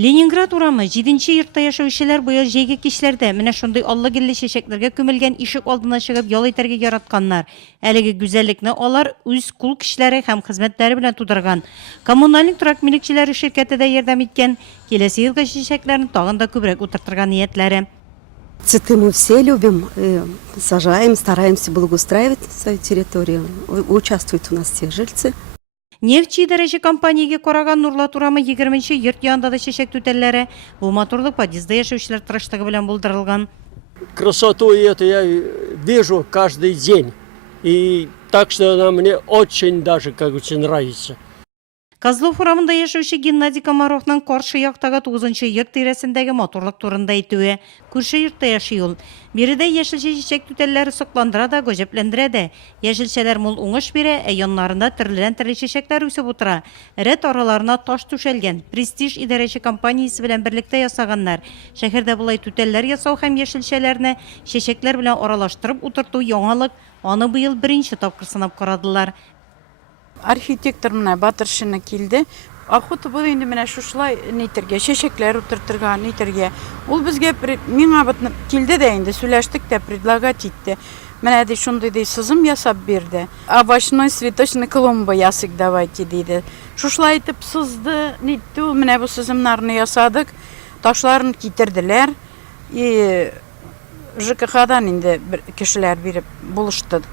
Ленинград урамы 7-нче йортта яшәүчеләр быел җәйге кичләрдә менә шундый аллы-гилле чәчәкләргә күмелгән ишек алдына чыгып ял итәргә яратканнар. Әлеге гүзәллекне алар үз кул кешеләре һәм хезмәтләре белән тудырган. Коммуналь торак милекчеләре ширкәте дә ярдәм иткән. Киләсе елга чәчәкләрне тагын да күбрәк утыртырга ниятләре. Цветы мы все любим, сажаем, стараемся благоустраивать свою территорию. Участвуют у нас все жильцы. Нефтчи дәрәҗә компаниягә караган Нурлат урамы 20-нче йорт янында да чәчәк түтәлләре. Бу матурлык подъездда яшәүчеләр тырышлыгы белән булдырылган. Красоту эту я вижу каждый день. И так что она мне очень даже, как бы, нравится. Козлов урамында яшәүче Геннадий Комаровның каршы яктагы 9-нчы йорт тирәсендәге матурлык турында әйтүе. Күрше йортта яши ул. Биредә яшелчә чәчәк түтәлләре сокландыра да, гаҗәпләндерә дә. Яшелчәләр мул уңыш бирә, яннарында төрле чәчәкләр үсеп утыра. Рәт араларына таш түшәлгән. Престиж идарәче компаниясе белән берлектә ясаганнар. Шәһәрдә булай түтәлләр ясау һәм яшелчәләрне чәчәкләр белән аралаштырып утырту яңалык. Аны быел беренче тапкыр сынап карадылар. Архитектор менә Батыршина килде. Охота булды инде менә шушылай нитергә, чәчәкләр утыртырга, нитергә. Ул безгә миңа килде дә инде сөйләштек тә, предлагать итте. Менә ди шундый ди сызым ясап бирде. Овощной цветочный клумба ясык давайте диде. Шушылай итеп сызды, нитте ул. Менә бу сызымнарны ясадык. Ташларын китерделәр. И ЖКХ-дан инде кешеләр биреп булыштылар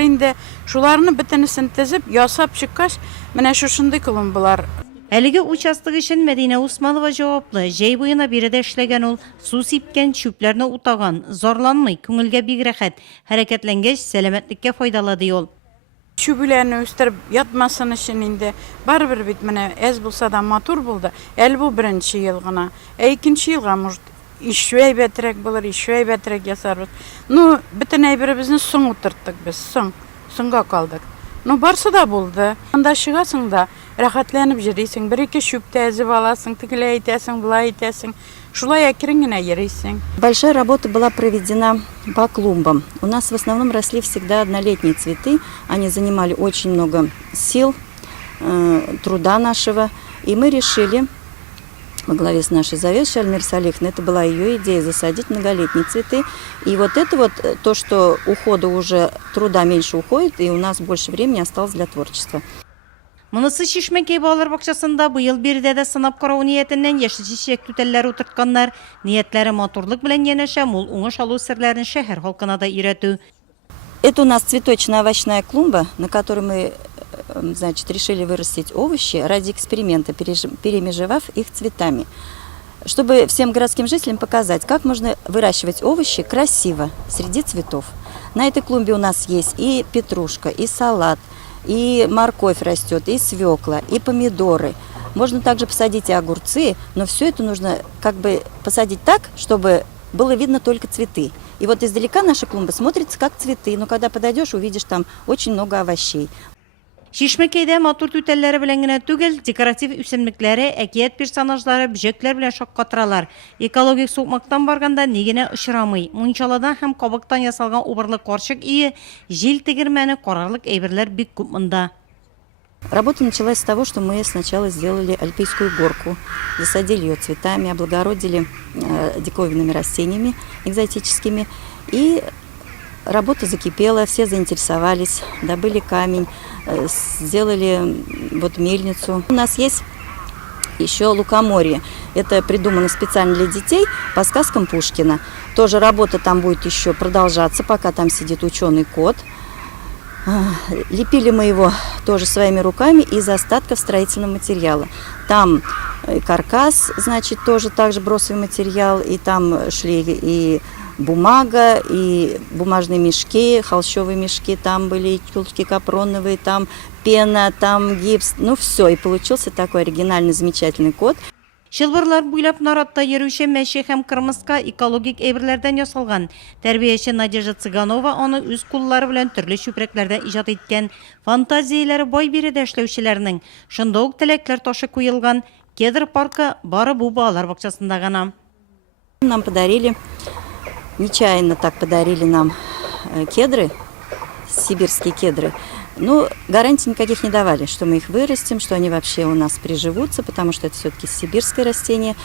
инде. Шуларны бөтенесен тезеп, ясап чыккач, менә шушындый клумбалар. Әлеге участок өчен Мәдинә Усманова җаваплы. Җәй буена биредә эшләгән ул, су сипкән, чүпләрне утаган, зарланмый, күңелгә бик рәхәт, хәрәкәтләнгәч, сәламәтлеккә файдалы ди ул. Чүпләрне үстереп ятмасын өчен инде барыбер бит менә әз булса да матур булды. Әле бу беренче ел гына. Икенче елга может еще әйбәтрәк булыр, еще әйбәтрәк ясарбыз. Ну, бөтен әйберебезне соң утырттык без, соңга калдык. Ну, барсы да булды. Анда чыгасың да, рәхәтләнеп йөрисең. Бер-ике чүптә әзеп аласың, тегеләй итәсең, булай итәсең. Шулай әкрен генә йөрисең. Большая работа была проведена по клумбам. У нас в основном росли всегда однолетние цветы. Они занимали очень много сил, труда нашего. И мы решили, во главе с нашей заведующей Альмирой Салиховной, это была ее идея, засадить многолетние цветы. И вот это вот то, что ухода уже труда меньше уходит, и у нас больше времени осталось для творчества. Монысы Шишмәкәй балалар бакчасында быел биредә дә сынап карау ниятеннән яшелчә чәчәк түтәлләре утыртканнар. Ниятләре матурлык белән янәшә, мул уңыш алу серләрен шәһәр халкына да өйрәтү. Это у нас цветочно-овощная клумба, на которой мы, значит, решили вырастить овощи ради эксперимента, перемежевав их цветами. Чтобы всем городским жителям показать, как можно выращивать овощи красиво среди цветов. На этой клумбе у нас есть и петрушка, и салат, и морковь растет, и свекла, и помидоры. Можно также посадить и огурцы, но все это нужно как бы посадить так, чтобы было видно только цветы. И вот издалека наша клумба смотрится как цветы, но когда подойдешь, увидишь там очень много овощей. Шишмәкәйдә матур түтәлләре белән генә түгел, декоратив үсемлекләре, әкият персонажлары, бөҗәкләр белән шаккатыралар. Экологик сукмактан барганда ни генә очрамый. Мунчаладан һәм кабыктан ясалган убырлы карчык ие, җил тегермәне, карарлык әйберләр бик күп монда. Работа началась с того, что мы сначала сделали альпийскую горку, засадили ее цветами, облагородили диковинными растениями экзотическими. И работа закипела, все заинтересовались, добыли камень, сделали вот мельницу. У нас есть еще лукоморье. Это придумано специально для детей по сказкам Пушкина. Тоже работа там будет еще продолжаться, пока там сидит ученый кот. Лепили мы его тоже своими руками из остатков строительного материала. Там каркас, значит, тоже также бросовый материал, и там шли и бумага, и бумажные мешки, холщовые мешки, там были тюльки капроновые, там пена, там гипс, ну все, и получился такой оригинальный, замечательный кот. Шылбырлар буйлап наратта йөрүче мәче һәм кырмыска экологик әйберләрдән ясалган. Тәрбияче Надежда Цыганова аны үз куллары белән төрле чүпрәкләрдән иҗат иткән. Фантазияләре бай биредә эшләүчеләрнең. Шунда ук теләкләр ташы куелган. Кедр паркы бары бу балалар бакчасында гына. Нам подарили, нечаянно так подарили нам кедры, сибирские кедры. Но гарантий никаких не давали, что мы их вырастим, что они вообще у нас приживутся, потому что это все-таки сибирское растение.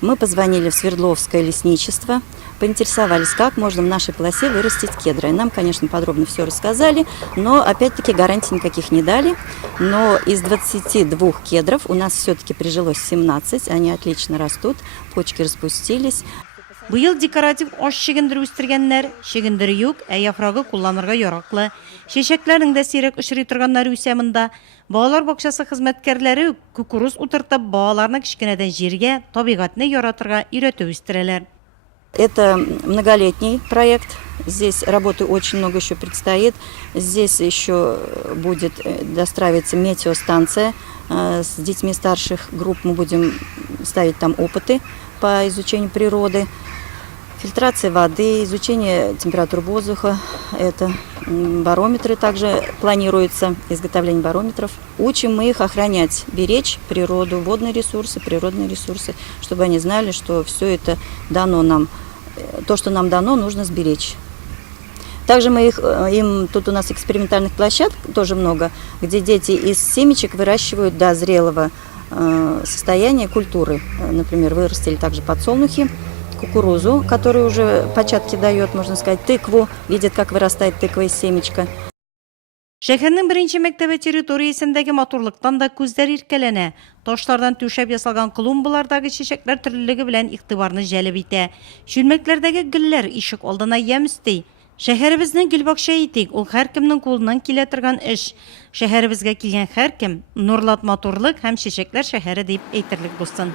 Мы позвонили в Свердловское лесничество, поинтересовались, как можно в нашей полосе вырастить кедры. И нам, конечно, подробно все рассказали, но, опять-таки, гарантий никаких не дали. Но из 22 кедров у нас все-таки прижилось 17, они отлично растут, почки распустились. Быйыл декоратив ош шигендер үстергәннәр, шигендер юк, яфрагы кулланырга яраклы. Шешекләрнең дә сирәк очрый торганнар үсәмендә. Балалар бакчасы хезмәткәрләре кукуруз утыртып, балаларны кичкенәдән җиргә, табигатьне яратырга өйрәтеп үстерәләр. Это многолетний проект. Здесь работы очень много еще предстоит. Здесь еще будет достраиваться метеостанция. С детьми старших групп мы будем ставить там опыты по изучению природы. Фильтрация воды, изучение температуры воздуха, это барометры также планируется, изготовление барометров. Учим мы их охранять, беречь природу, водные ресурсы, природные ресурсы, чтобы они знали, что все это дано нам, то, что нам дано, нужно сберечь. Также мы тут у нас экспериментальных площадок тоже много, где дети из семечек выращивают до зрелого состояния культуры. Например, вырастили также подсолнухи, кукурузу, которая уже початки дает, можно сказать, тыкву, видят, как вырастает тыква из семечка. Шәһәрнең беренче мәктәбе территориясендәге матурлыктан да күзләр иркәләнә. Ташлардан түшәп ясалган клумбалардагы чәчәкләр төрлелеге белән игътибарны җәлеп итә. Чүлмәкләрдәге гөлләр ишек алдына ямь өсти. Шәһәребезнең гөлбакча итик, ул һәркемнең кулыннан килә торган эш. Шәһәребезгә килгән һәркем нурлат матурлык һәм чәчәкләр шәһәре дип әйтерлек булсын.